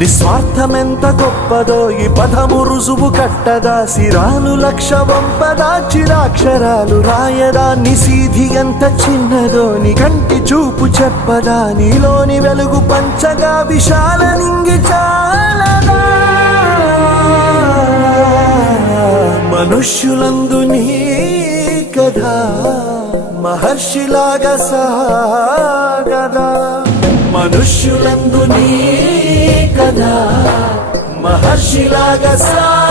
నిస్వార్థమెంత గొప్పదో ఈ పదము రుజువు కట్టదా, సిరాలు లక్ష వంపదా చిరాక్షరాలు రాయదా, నిశీధి ఎంత చిన్నదో నీ కంటి చూపు చెప్పదా, నీలోని వెలుగు పంచగా విశాల నింగి చాలదా. మనుష్యులందు నీ కథ మహర్షిలాగా సాగదా, మనుష్యులందు నీ కథ మహర్షిలాగా సాగదా.